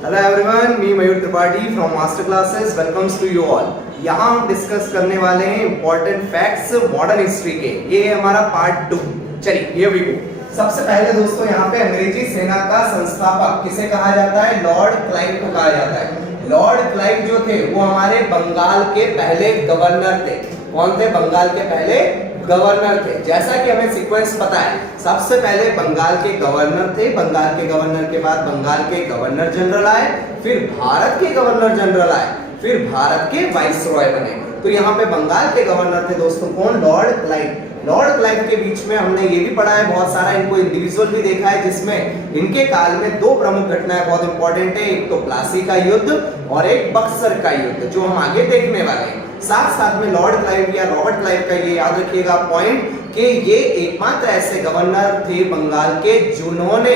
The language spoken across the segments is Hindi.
Hello everyone, me Mayur Tripathi from master classes welcomes to you all. यहाँ हम डिस्कस करने वाले हैं इंपॉर्टेंट फैक्ट्स मॉडर्न हिस्ट्री के। ये है हमारा पार्ट 2। चलिए ये भी सबसे पहले दोस्तों यहाँ पे अंग्रेजी सेना का संस्थापक किसे कहा जाता है? लॉर्ड क्लाइव को कहा जाता है। लॉर्ड क्लाइव जो थे वो हमारे बंगाल के पहले गवर्नर थे। कौन थे? बंगाल के पहले गवर्नर थे। जैसा कि हमें सीक्वेंस पता है, सबसे पहले बंगाल के गवर्नर थे, बंगाल के गवर्नर के बाद बंगाल के गवर्नर जनरल आए, फिर भारत के गवर्नर जनरल आए, फिर भारत के वाइसरॉय बने। तो यहाँ पे बंगाल के गवर्नर थे दोस्तों कौन? Lord Clive. लॉर्ड क्लाइव के बीच में हमने ये भी पढ़ा है बहुत सारा, इनको इंडिविजुअल भी देखा है, जिसमें इनके काल में दो प्रमुख घटनाएं बहुत इंपॉर्टेंट है। एक तो प्लासी का युद्ध और एक बक्सर का युद्ध, जो हम आगे देखने वाले हैं। साथ साथ में लॉर्ड क्लाइव या रॉबर्ट क्लाइव का ये याद रखिएगा पॉइंट कि ये एकमात्र ऐसे गवर्नर थे बंगाल के जिन्होंने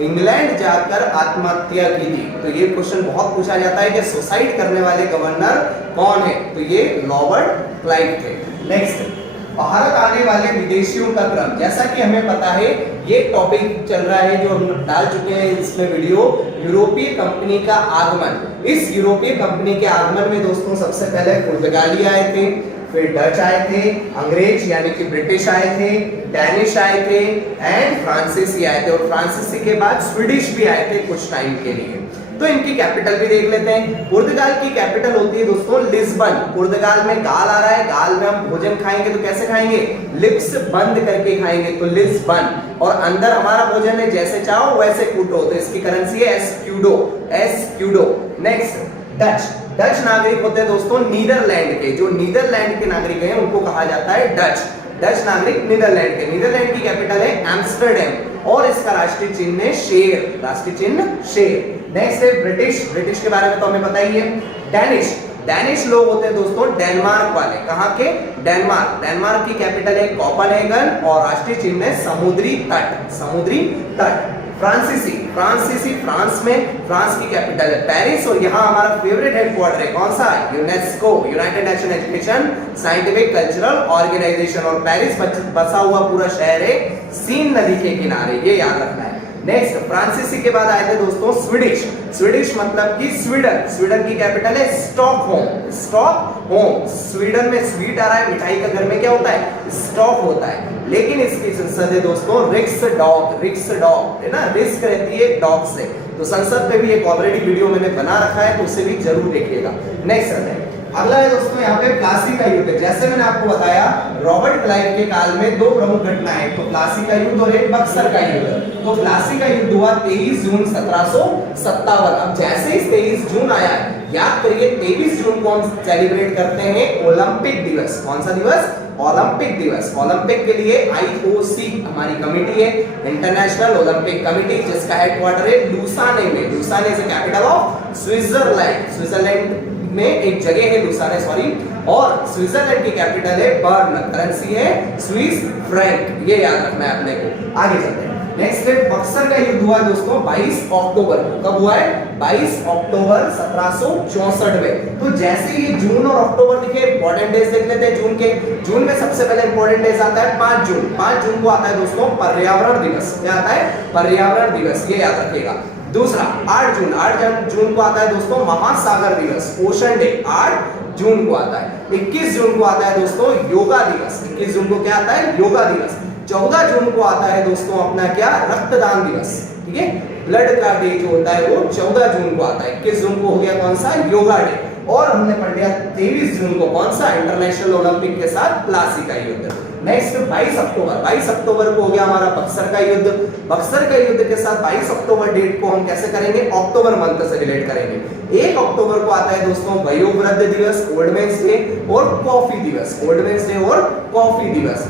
इंग्लैंड जाकर आत्महत्या की थी। तो ये क्वेश्चन बहुत पूछा जाता है कि सुसाइड करने वाले गवर्नर कौन है? तो ये रॉबर्ट क्लाइव थे। नेक्स्ट, भारत आने वाले विदेशियों का क्रम। जैसा कि हमें पता है, ये टॉपिक चल रहा है जो हम डाल चुके हैं इसमें वीडियो, यूरोपीय कंपनी का आगमन। इस यूरोपीय कंपनी के आगमन में दोस्तों सबसे पहले पुर्तगाली आए थे, फिर डच आए थे, अंग्रेज यानी कि ब्रिटिश आए थे, डैनिश आए थे एंड फ्रांसीसी आए थे, और फ्रांसीसी के बाद स्वीडिश भी आए थे कुछ टाइम के लिए। तो इनकी कैपिटल भी देख लेते हैं। पुर्तगाल की कैपिटल होती है दोस्तों लिस्बन। पुर्तगाल में गाल आ रहा है, गाल में हम भोजन खाएंगे तो कैसे खाएंगे? लिप्स बंद करके खाएंगे, तो लिस्बन। और अंदर हमारा भोजन है जैसे चाहो वैसे कूटो, तो इसकी करेंसी है escudo, escudo. Next, Dutch. Dutch नागरिक होते हैं दोस्तों नीदरलैंड के। जो नीदरलैंड के नागरिक हैं उनको कहा जाता है डच। डच नागरिक नीदरलैंड के। नीदरलैंड की कैपिटल है एम्स्टर्डम और इसका राष्ट्रीय चिन्ह है शेर, राष्ट्रीय चिन्ह शेर। नेक्स्ट है ब्रिटिश। ब्रिटिश के बारे में तो हमें पता ही है। डैनिश। डैनिश लोग होते हैं दोस्तों डेनमार्क वाले। कहां के? डेनमार्क। डेनमार्क की कैपिटल है कोपेनहेगन और राष्ट्रीय चिन्ह है समुद्री तट, समुद्री तट। फ्रांसीसी। फ्रांसीसी फ्रांस में, फ्रांस की कैपिटल है पेरिस और यहाँ हमारा फेवरेट हेडक्वार्टर है कौन सा? UNESCO, United Nation Education Scientific Cultural Organisation. और पेरिस बसा हुआ पूरा शहर है सीन नदी के किनारे, ये याद रखना है। नेक्स्ट, फ्रांसीसी के बाद आए थे दोस्तों स्वीडिश। स्वीडिश मतलब कि स्वीडन। स्वीडन की कैपिटल है स्टॉकहोम, स्टॉकहोम। स्वीडन में स्वीट आ रहा है, मिठाई का घर में क्या होता है? स्टॉक होता है। लेकिन इसकी संसद है दोस्तों रिक्सडॉग, रिक्सडॉग है ना, रिस्क रहती है डॉग से। तो संसद पे भी एक ऑलरेडी वीडियो मैंने बना रखा है, तो उसे भी जरूर देखिएगा। नेक्स्ट है अगला है दोस्तों यहाँ पे प्लासी का युद्ध। जैसे मैंने आपको बताया, रॉबर्ट क्लाइव के काल में दो प्रमुख घटनाएं, तो प्लासी का युद्ध और एक बक्सर का युद्ध। तो प्लासी का युद्ध हुआ 23 जून 1757। अब जैसे ही 23 जून आया, याद करिए 23 जून को हम सेलिब्रेट करते हैं ओलंपिक दिवस। कौन सा दिवस? ओलंपिक दिवस। ओलंपिक के लिए आईओसी हमारी कमेटी है, इंटरनेशनल ओलंपिक कमेटी, जिसका हेडक्वार्टर है लुसाने में। Lausanne is the capital of Switzerland. Switzerland में एक जगह है लुसाने, सॉरी, और स्विट्जरलैंड की कैपिटल है बर्न, करेंसी है स्विस फ्रैंक। ये याद रखना है अपने को। आगे चलते हैं। नेक्स्ट है बक्सर का युद्ध हुआ दोस्तों 22 अक्टूबर को। कब हुआ है? 22 अक्टूबर 1764 में। तो जैसे ये जून और अक्टूबर लिखे, इंपॉर्टेंट डेज देख लेते हैं जून के। जून में सबसे पहले इंपॉर्टेंट डेज आता है 5 जून। 5 जून को आता है दोस्तों पर्यावरण दिवस। क्या आता है? पर्यावरण दिवस, ये याद रखिएगा। दूसरा 8 जून। 8 जून को आता है दोस्तों महासागर दिवस, ओशन डे, 8 जून को आता है। 21 जून को आता है दोस्तों योगा दिवस। 21 जून को क्या आता है? योगा दिवस। 14 जून को आता है दोस्तों अपना क्या? रक्तदान दिवस। ठीक है, ब्लड का डे जो होता है वो 14 जून को आता है। 21 जून को हो गया कौन सा? योगा डे। और हमने पढ़ लिया 23 जून को कौन सा? इंटरनेशनल ओलंपिक के साथ प्लासी का युद्ध। नेक्स्ट 22 अक्टूबर। 22 अक्टूबर को हो गया हमारा बक्सर का युद्ध। बक्सर का युद्ध के साथ 22 अक्टूबर डेट को हम कैसे करेंगे? अक्टूबर मंथ से रिलेट करेंगे। 1 अक्टूबर को आता है दोस्तों वयोवृद्ध दिवस, ओल्ड मैन्स डे और कॉफी दिवस, ओल्ड मैन्स डे और कॉफी दिवस।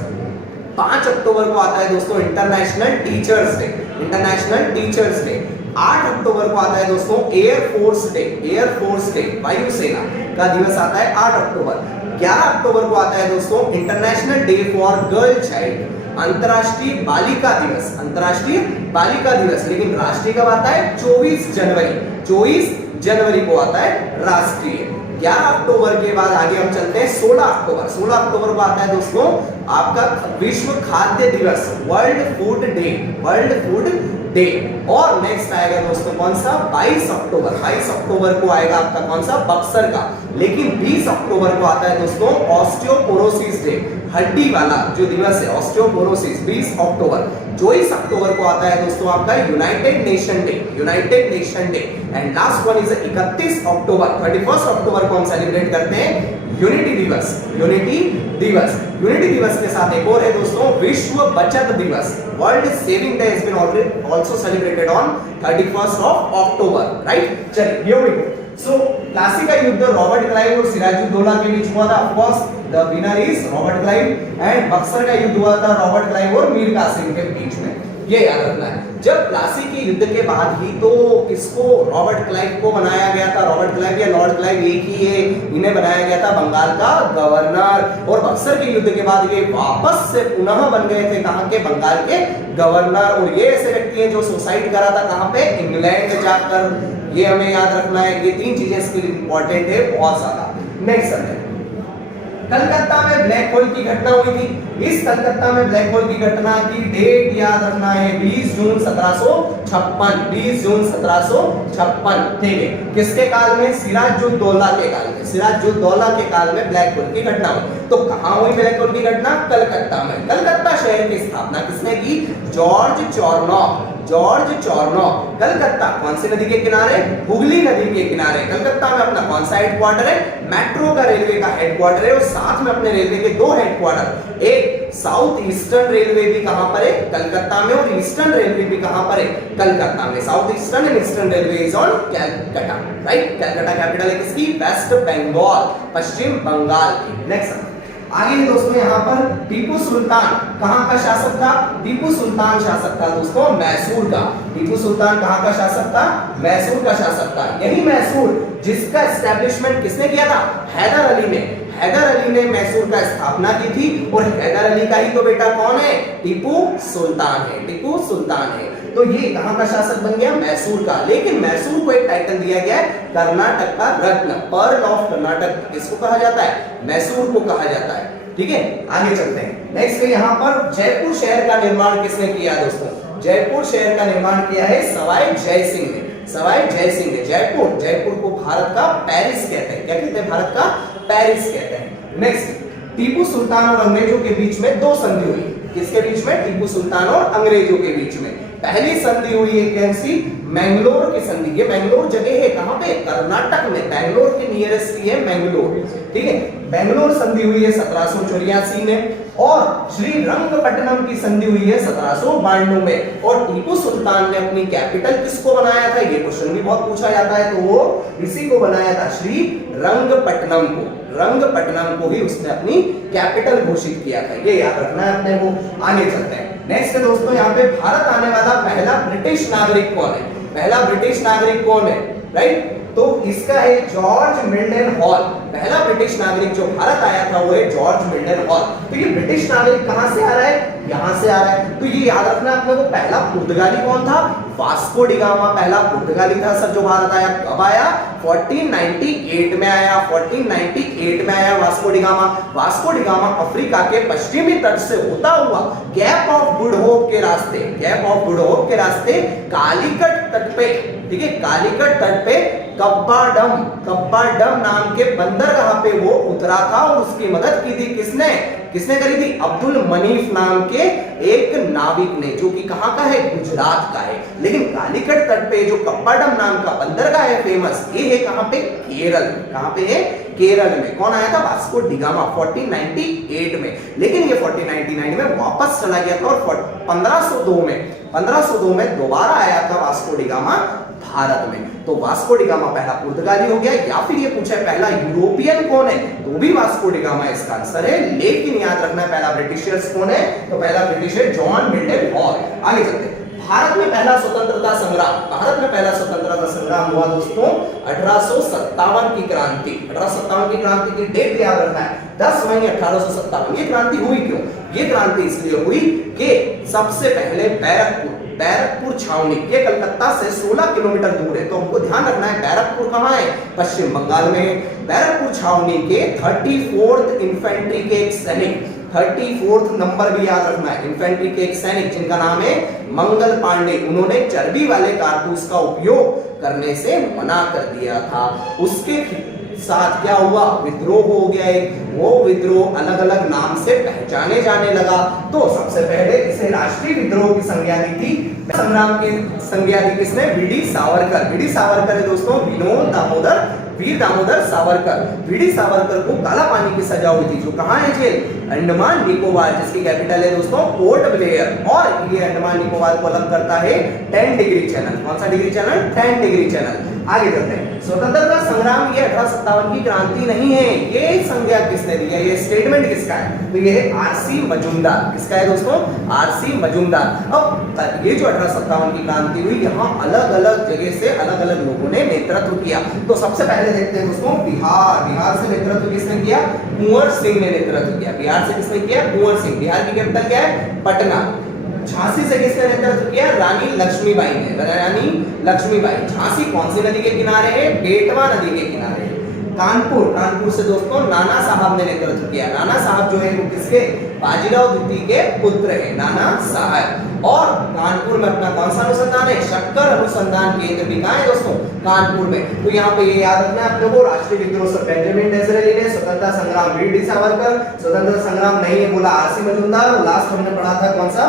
5 अक्टूबर को आता है दोस्तों international teachers day, international teachers day. 8 अक्टूबर को आता है दोस्तों एयरफोर्स डे, एयरफोर्स डे, वायुसेना का दिवस आता है 8 अक्टूबर। 11 अक्टूबर को आता है दोस्तों international day for girl child, अंतरराष्ट्रीय बालिका दिवस, अंतरराष्ट्रीय बालिका दिवस। लेकिन राष्ट्रीय कब आता है? 24 जनवरी, 24 जनवरी को आता है राष्ट्रीय। 11 अक्टूबर के बाद आगे हम चलते हैं 16 अक्टूबर। 16 अक्टूबर को आता है दोस्तों आपका विश्व खाद्य दिवस, world food day, world food day. और नेक्स्ट आएगा दोस्तों कौन सा, 22 अक्टूबर। 22 अक्टूबर को आएगा आपका कौन सा, बक्सर का। लेकिन 20 अक्टूबर को आता है दोस्तों ऑस्टियोपोरोसिस डे, हड्डी वाला जो दिवस है ऑस्टियोपोरोसिस, 20 अक्टूबर। 24 अक्टूबर को आता है दोस्तों आपका United nation day, United nation day. And last one is 31 अक्टूबर। 31 अक्टूबर को हम सेलिब्रेट करते हैं यूनिटी दिवस, यूनिटी दिवस। यूनिटी दिवस के साथ एक और है दोस्तों विश्व बचत दिवस, world saving day has been also celebrated on 31st of October, right. चलिए here we go. So Plassey का युद्ध रॉबर्ट क्लाइव और सिराजुद्दौला के बीच हुआ था। Of course the winner is Robert Clive. And Buxar का युद्ध हुआ था रॉबर्ट क्लाइव और मीर कासिम के बीच में, ये याद रखना है। जब प्लासी के युद्ध के बाद ही तो किसको, रॉबर्ट क्लाइव को बनाया गया था, रॉबर्ट क्लाइव या लॉर्ड क्लाइव एक ही है, इन्हें बनाया गया था बंगाल का गवर्नर। और बक्सर के युद्ध के बाद ये वापस से पुनः बन गए थे कहां के, बंगाल के गवर्नर। और ये ऐसे व्यक्ति हैं जो सुसाइड करा था कहां पे, इंग्लैंड जाकर। ये हमें याद रखना है, ये तीन चीजें इसके लिए इंपॉर्टेंट है बहुत ज्यादा। नेक्स्ट सब्जेक्ट, कलकत्ता में ब्लैक होल की घटना हुई थी। इस कलकत्ता में ब्लैक होल की घटना की डेट याद रखना है 20 जून 1756, 20 जून 1756, ठीक है। किसके काल में, सिराजुद्दौला के काल में, सिराजुद्दौला के काल में ब्लैक होल की घटना हुई। तो कहां हुई ब्लैक होल की घटना, कलकत्ता में। कलकत्ता शहर की स्थापना किसने की, जॉर्ज चॉर्नोक, जॉर्ज चॉर्नोक। कलकत्ता कौन सी नदी के किनारे, हुगली नदी के किनारे। कलकत्ता में अपना कौन सा हेडक्वार्टर है, मेट्रो का, रेलवे का हेडक्वार्टर है। और साथ में अपने रेलवे के दो हेडक्वार्टर, एक साउथ ईस्टर्न रेलवे भी कहां पर है, कलकत्ता में। और ईस्टर्न रेलवे भी कहां पर है, कलकत्ता में। South eastern and eastern railway is on Calcutta, right. Calcutta capital है किसकी, वेस्ट बंगाल, पश्चिम बंगाल की। नेक्स्ट आगे दोस्तों यहाँ पर टीपू सुल्तान कहां का शासक था, टीपू सुल्तान शासक था दोस्तों मैसूर का। टीपू सुल्तान कहां का शासक था, मैसूर का शासक था। यही मैसूर जिसका एस्टेब्लिशमेंट किसने किया था, हैदर अली ने। हैदर अली ने मैसूर का स्थापना की थी। और हैदर अली का ही तो बेटा कौन है, टीपू सुल्तान है, टीपू सुल्तान है। तो ये कहां का शासक बन गया, मैसूर का। लेकिन मैसूर को एक टाइटल दिया गया है कर्नाटक का रत्न, पर्ल ऑफ कर्नाटक किसको कहा जाता है, मैसूर को कहा जाता है, ठीक है। आगे चलते हैं। नेक्स्ट यहाँ पर जयपुर शहर का निर्माण किसने किया दोस्तों, जयपुर शहर का निर्माण किया है सवाई जय सिंह ने, सवाई जय सिंह ने। जयपुर, जयपुर को भारत का पेरिस कहते हैं, क्या कहते हैं, भारत का पेरिस कहते हैं। नेक्स्ट, टीपू सुल्तान और अंग्रेजों के बीच में दो संधि हुई। किसके बीच में, टीपू सुल्तान और अंग्रेजों के बीच में। पहली संधि हुई है कौन सी, मैंगलोर की संधि। ये मैंगलोर जगह है कहां पे, कर्नाटक में। बैंगलोर के नियरेस्ट ही है मैंगलोर, ठीक है। बैंगलोर संधि हुई है 1784 में। और श्री रंगपट्टनम की संधि हुई है 1792 में। और टीपू सुल्तान ने अपनी कैपिटल किसको बनाया था, ये क्वेश्चन भी बहुत पूछा जाता है, तो वो इसी को बनाया था, श्री रंगपट्टनम को। रंगपट्टनम को ही उसने अपनी कैपिटल घोषित किया था, ये याद रखना है अपने को। आगे चलते हैं। नेक्स्ट दोस्तों यहाँ पे भारत आने वाला पहला ब्रिटिश नागरिक कौन है, पहला ब्रिटिश नागरिक कौन है, राइट। तो इसका है जॉर्ज मिल्टन हॉल। पहला ब्रिटिश नागरिक जो भारत आया था वो है जॉर्ज मिल्टन हॉल। तो ये ब्रिटिश नागरिक कहां से आ रहा है, यहां से आ रहा है। तो ये याद रखना अपने को। पहला पुर्तगाली कौन था, वास्को डी गामा पहला पुर्तगाली था सर जो भारत आया। कब आया, 1498 में आया, 1498 में आया Vasco D gamma. Vasco D gamma Africa के पश्चिमी तट से होता हुआ केप ऑफ गुड होप के रास्ते, केप ऑफ गुड होप के रास्ते कालीकट तट पे, ठीक है, कालीकट तट पे कब्बाडम, कब्बाडम नाम के बंदरगाह पे वो उतरा था। और उसकी मदद की थी किसने, किसने करी थी, अब्दुल मनीफ नाम के एक नाविक ने, जो कि कहां का है, गुजरात का है। लेकिन कालीकट तट पे जो कब्बाडम नाम का बंदरगाह है फेमस, ये है कहां पे, केरल। कहां पे है, केरल में। कौन आया था, वास्को डी गामा 1498 में। लेकिन ये 1499 में वापस चला गया था। और 1502 में दोबारा आया था वास्को डी गामा भारत में। तो वास्को डी गामा पहला पुर्तगाली हो गया। या फिर ये पूछा है पहला यूरोपियन कौन है, तो भी वास्को डी गामा इसका आंसर है। लेकिन याद रखना है पहला ब्रिटिशर्स कौन है, तो पहला ब्रिटिश है जॉन मिल्टन हॉल। आगे चलते हैं। भारत में पहला स्वतंत्रता संग्राम, भारत में पहला स्वतंत्रता संग्राम हुआ दोस्तों 1857 की क्रांति। 1857 की क्रांति की डेट याद रखना है, 10 मई 1857। ये क्रांति हुई क्यों, ये क्रांति इसलिए हुई कि सबसे पहले बैरकपुर, बैरकपुर छावनी, ये कलकत्ता से 16 किलोमीटर दूर है, तो हमको ध्यान रखना है बैरकपुर कहाँ है, पश्चिम बंगाल में। बैरकपुर छावनी के 34th इन्फेंट्री के एक सैनिक, 34th नंबर भी याद रखना है, इन्फेंट्री के एक सैनिक जिनका नाम है मंगल पांडे, उन्होंने चर्बी वाले कारतूस का उपयोग करने से मना कर दिया था। उसके साथ क्या हुआ, विद्रोह हो गया एक, वो विद्रोह अलग अलग नाम से पहचाने जाने लगा। तो सबसे पहले इसे राष्ट्रीय विद्रोह की संज्ञा दी थी, संग्राम की संज्ञा दी किसने, वीडी सावरकर। वीडी सावरकर है दोस्तों वीर दामोदर सावरकर। वीडी सावरकर को काला पानी की सजा हुई थी, जो कहां है जेल, अंडमान निकोबार, जिसकी कैपिटल है दोस्तों पोर्ट ब्लेयर। और ये अंडमान निकोबार को अलग करता है 10 डिग्री चैनल। कौन सा डिग्री चैनल, 10 डिग्री चैनल। आगे चलते हैं, स्वतंत्रता संग्राम ये 1857 की क्रांति नहीं है, ये संज्ञा किसने दी है, ये स्टेटमेंट किसका है, तो ये है आरसी मजूमदार। किसका है दोस्तों, आरसी मजूमदार। अब ये जो 1857 की क्रांति हुई, यहाँ अलग अलग जगह से अलग अलग लोगों ने नेतृत्व किया। तो सबसे पहले देखते हैं दोस्तों बिहार से नेतृत्व किसने किया, कुंवर सिंह ने नेतृत्व किया। बिहार से किसने किया, कुंवर सिंह। बिहार की कैपिटल क्या है, पटना। झांसी से किसने नेतृत्व किया, रानी लक्ष्मीबाई ने। रानी लक्ष्मीबाई। झांसी कौन सी नदी के किनारे है, बेतवा नदी के किनारे है। कानपुर से दोस्तों नाना साहब ने नेतृत्व किया। नाना साहब जो है वो किसके, बाजीराव द्वितीय के पुत्र है नाना साहब। और कानपुर में अपना कौन सा अनुसंधान है, शक्कर अनुसंधान केंद्र भी कहाँ है दोस्तों, कानपुर में। तो यहाँ पे ये याद रखना है आप लोगों को, राष्ट्रीय विद्रोह से बेंजामिन डिसरेली ने, स्वतंत्रता संग्राम वीर सावरकर, स्वतंत्रता संग्राम नहीं है बोला आरसी मजूमदार, और लास्ट हमने पढ़ा था कौन सा,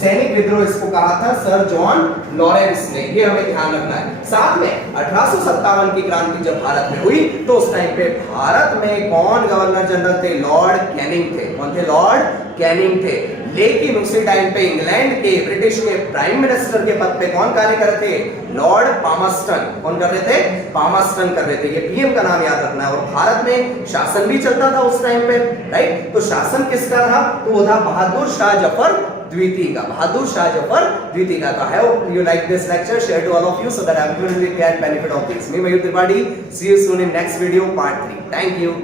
सैनिक विद्रोह, इसको कहा था सर जॉन लॉरेंस ने। ये हमें ध्यान रखना है। साथ में 1857 की क्रांति जब भारत में हुई, तो उस टाइम पे भारत में कौन गवर्नर जनरल थे, लॉर्ड कैनिंग थे। कौन थे, लॉर्ड कैनिंग थे। लेकिन उसी टाइम पे इंग्लैंड के, ब्रिटिश के प्राइम मिनिस्टर के पद पे कौन कार्य कर रहे थे, लॉर्ड पामस्टन। कौन कर रहे थे, पामस्टन कर रहे थे। ये पीएम का नाम याद रखना है। और भारत में शासन भी चलता था उस टाइम पे, राइट। तो शासन किसका था, तो वो था बहादुर शाह जफर द्वितीय का। बहादुर शाह जफर द्वितीय का। I hope you like this lecture. Share to all of you so that everyone will get benefit of this. Me, Mayur Tripathi. See you soon in next video, part 3. Thank you.